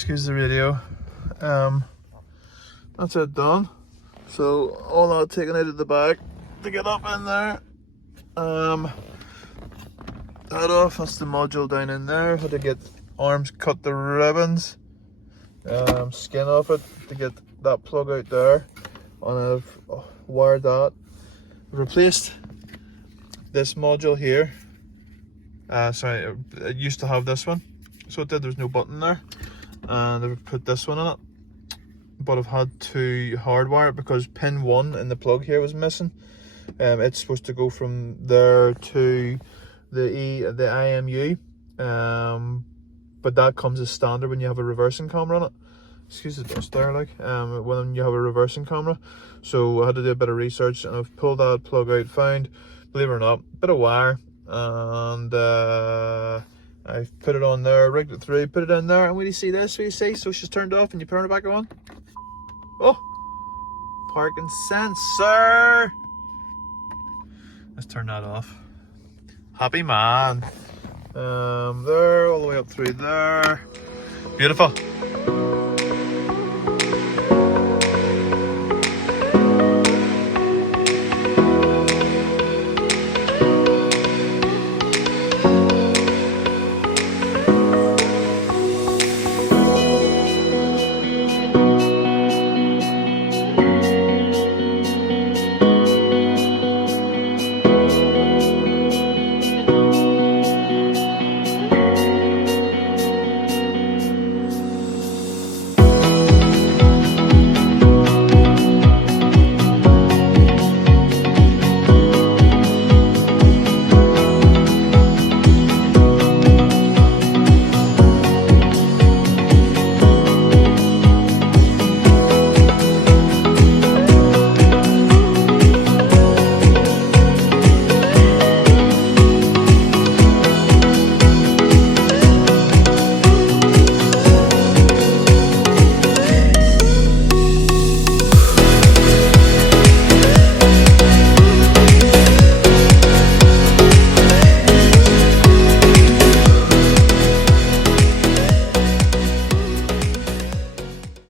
excuse the radio. That's it done. So all that taken out of the bag to get up in there. That off, that's the module down in there. Had to get arms, cut the ribbons, skin off it to get that plug out there. And I've wired that. Replaced this module here. Sorry, it used to have this one, so it did. There's no button there, and I've put this one in it. But I've had to hardwire it because pin 1 in the plug here was missing. It's supposed to go from there to the IMU, but that comes as standard when you have a reversing camera on it. Excuse the dust there, like when you have a reversing camera. So I had to do a bit of research, and I've pulled that plug out, found, believe it or not, a bit of wire, and I've put it on there, rigged it through, put it in there, and when you see this, what you see, so she's turned off and you turn it back on. Oh, parking sensor. Let's turn that off. Happy man. There, all the way up through there. Beautiful.